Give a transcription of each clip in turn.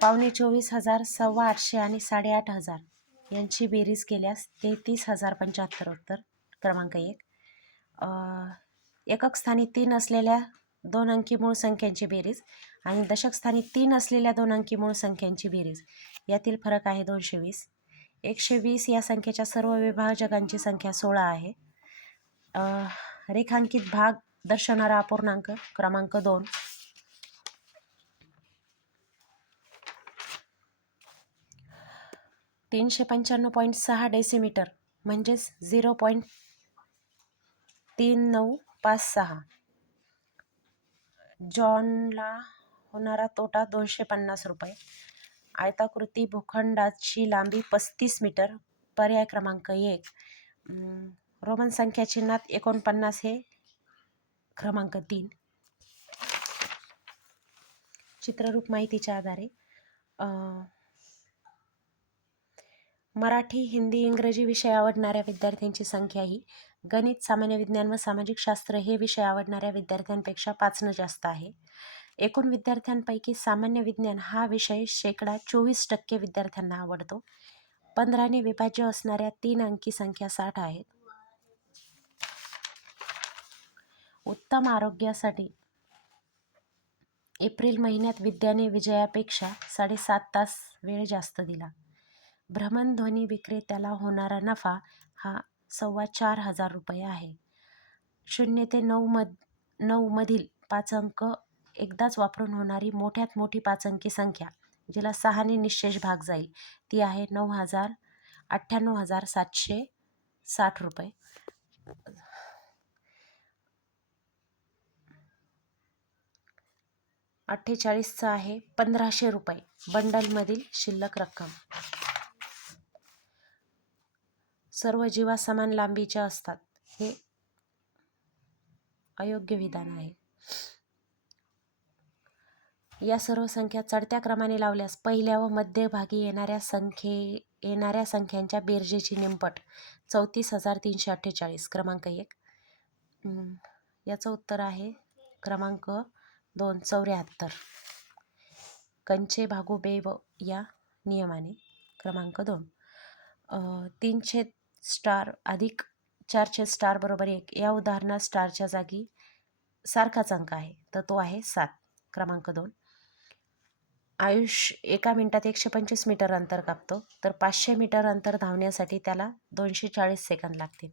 24,000, 825 आणि 8,500 यांची बेरीज केल्यास 33,075 उत्तर क्रमांक 1. एकक स्थानी 3 असलेल्या 2 अंकी मूळ संख्यांची बेरीज आणि दशक स्थानी 3 असलेल्या 2 अंकी मूळ संख्यांची बेरीज यातील फरक आहे 220. 120 या संख्येच्या सर्व विभाजकांची संख्या 16 आहे. रेखांकित भाग दर्शवणारा अपूर्णांक क्रमांक 2. ,395.6 डेसिमीटर म्हणजेच 0.3956. जॉनला होणारा तोटा 250 रुपये. आयताकृती भूखंडाची लांबी 35 मीटर पर्याय क्रमांक 1. रोमन संख्या चिन्हात 49 हे क्रमांक 3. चित्ररूप माहितीच्या आधारे मराठी, हिंदी, इंग्रजी विषय आवडणाऱ्या विद्यार्थ्यांची संख्या ही गणित, सामान्य विज्ञान व सामाजिक शास्त्र हे विषय आवडणाऱ्या विद्यार्थ्यांपेक्षा 5 जास्त आहे. एकूण विद्यार्थ्यांपैकी सामान्य विज्ञान हा विषय 24% विद्यार्थ्यांना आवडतो. 15ने विभाज्य असणाऱ्या 3 अंकी संख्या 60 आहेत. उत्तम आरोग्यासाठी एप्रिल महिन्यात विद्याने विजयापेक्षा 7.5 तास वेळ जास्त दिला. भ्रमणध्वनी विक्रेत्याला होणारा नफा हा 4,500 रुपये आहे. 0 ते 9 मधील 5 अंक एकदाच वापरून होणारी मोठ्यात मोठी 5 अंकी संख्या जिला 6ने निश्चेष भाग जाईल ती आहे 98,760 रुपये. 48चा आहे 1,500 रुपये बंडलमधील शिल्लक रक्कम. सर्व जीवा समान लांबीच्या असतात हे अयोग्य विधान आहे. या सर्व संख्या चढत्या क्रमाने लावल्यास पहिल्या व मध्यभागी येणाऱ्या संख्यांच्या बेरजेची निमपट 34,348 क्रमांक 1. याचं उत्तर आहे क्रमांक 2 74. कंचे भागू बेव या नियमाने क्रमांक 2. 3 स्टार अधिक 4 स्टार बरोबर 1 या उदाहरणात स्टारच्या जागी सारखाच अंक आहे तर तो आहे 7 क्रमांक 2. आयुष 1 मिनिटात 125 मीटर अंतर कापतो तर 500 मीटर अंतर धावण्यासाठी त्याला 240 सेकंद लागतील.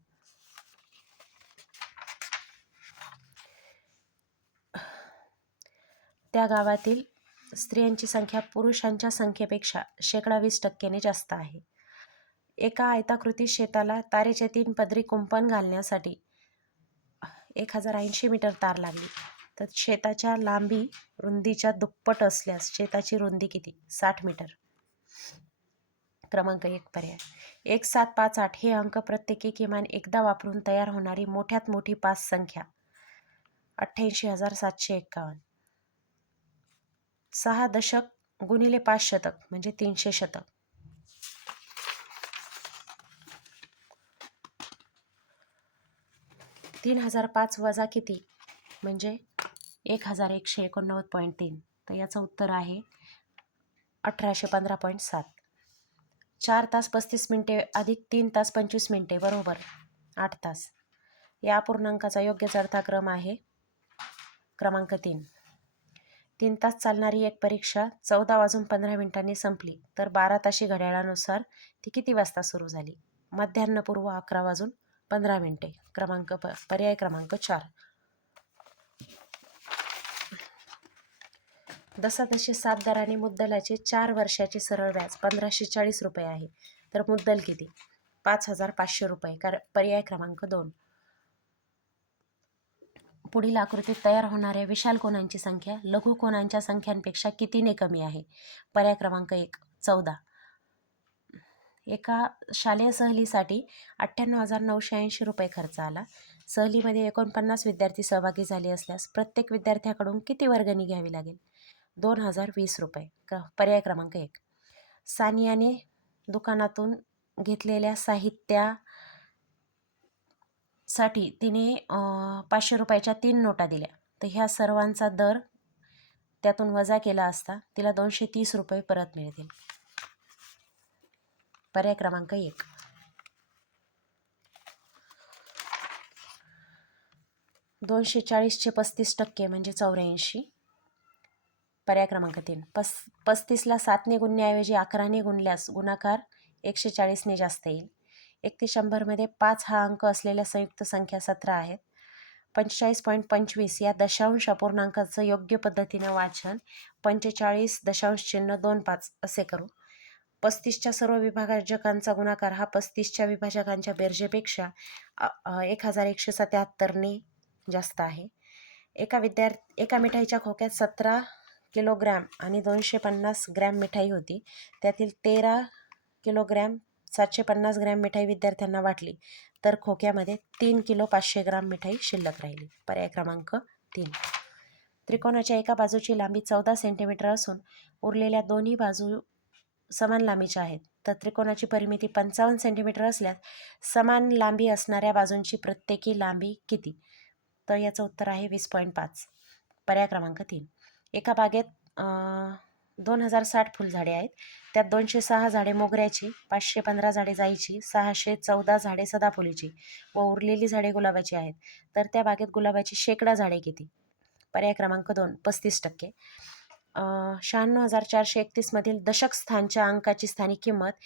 त्या गावातील स्त्रियांची संख्या पुरुषांच्या संख्येपेक्षा 20% जास्त आहे. एका आयताकृती शेताला तारेचे 3 पदरी कुंपण घालण्यासाठी 1080 मीटर तार लागली तर शेताच्या लांबी रुंदीच्या दुप्पट असल्यास शेताची रुंदी किती? 60 मीटर. क्रमांक 1 पर्याय. 1758 हे अंक प्रत्येकी किमान एकदा वापरून तयार होणारी मोठ्यात मोठी 5 संख्या 88,751. 6 दशक गुणिले 5 शतक म्हणजे 300 शतक. 3005 वजा किती म्हणजे 1189.3. तर याचं उत्तर आहे 1815.7. 4 तास 35 मिनिटे अधिक 3 तास 25 मिनिटे बरोबर 8 तास. या अपूर्णांकाचा योग्य चढता क्रम आहे क्रमांक 3. 3 तास चालणारी एक परीक्षा 14 वाजून 15 मिनिटांनी संपली तर 12 ताशी घड्याळानुसार ती किती वाजता सुरू झाली? मध्यान्हपूर्व 11 वाजून 15 मिनिटे. पर्याय क्रमांक 4. दसादशी 7 दराने मुद्दलाचे 4 वर्षाचे सरळ व्याज 1,540 रुपये आहे तर मुद्दल किती? 5,500 रुपये. पर्याय क्रमांक 2. पुढील आकृतीत तयार होणाऱ्या विशाल कोनांची संख्या लघु कोनांच्या संख्यांपेक्षा कितीने कमी आहे? पर्याय क्रमांक 1 14. एका शालेय सहलीसाठी 98,980 रुपये खर्च आला. सहलीमध्ये 49 विद्यार्थी सहभागी झाले असल्यास प्रत्येक विद्यार्थ्याकडून किती वर्गणी घ्यावी लागेल? 2,020 रुपये. पर्याय क्रमांक 1. सानियाने दुकानातून घेतलेल्या साहित्यासाठी तिने 500 रुपयाच्या 3 नोटा दिल्या तर ह्या सर्वांचा दर त्यातून वजा केला असता तिला 230 रुपये परत मिळतील. पर्याय क्रमांक 1. 240चे 35% म्हणजे 84. पर्याय क्रमांक 3. 35ला 7ने गुणण्याऐवजी 11ने गुणल्यास गुणाकार 140ने जास्त येईल. 1 ते 100मध्ये 5 हा अंक असलेल्या संयुक्त संख्या 17 आहेत. 45.25 या दशांश अपूर्णांकाचं योग्य पद्धतीनं वाचन 45.25 असे करू. 35च्या सर्व विभाजकांचा गुणाकार हा 35च्या विभाजकांच्या बेरजेपेक्षा 1177ने जास्त आहे. एका मिठाईच्या खोक्यात 17 किलोग्रॅम आणि 250 ग्रॅम मिठाई होती. त्यातील 13 किलोग्रॅम 750 ग्रॅम मिठाई विद्यार्थ्यांना वाटली तर खोक्यामध्ये 3 किलो 500 ग्राम मिठाई शिल्लक राहिली. पर्याय क्रमांक 3. त्रिकोणाच्या एका बाजूची लांबी 14 सेंटीमीटर असून उरलेल्या दोन्ही बाजू समान लांबीच्या आहेत. तर त्रिकोणाची परिमिती 55 सेंटीमीटर असल्यास समान लांबी असणाऱ्या बाजूंची प्रत्येकी लांबी किती? तर याचं उत्तर आहे 20.5. पर्याय क्रमांक 3. एका बागेत 2060 फुलझाडे आहेत. त्यात 206 झाडे मोगऱ्याची, 515 झाडे जाईची, 614 झाडे सदाफुलीची व उरलेली झाडे गुलाबाची आहेत. तर त्या बागेत गुलाबाची शेकडा झाडे किती? पर्याय क्रमांक 2. 35%. 96,431 मधील दशक स्थानच्या अंकाची स्थानिक किंमत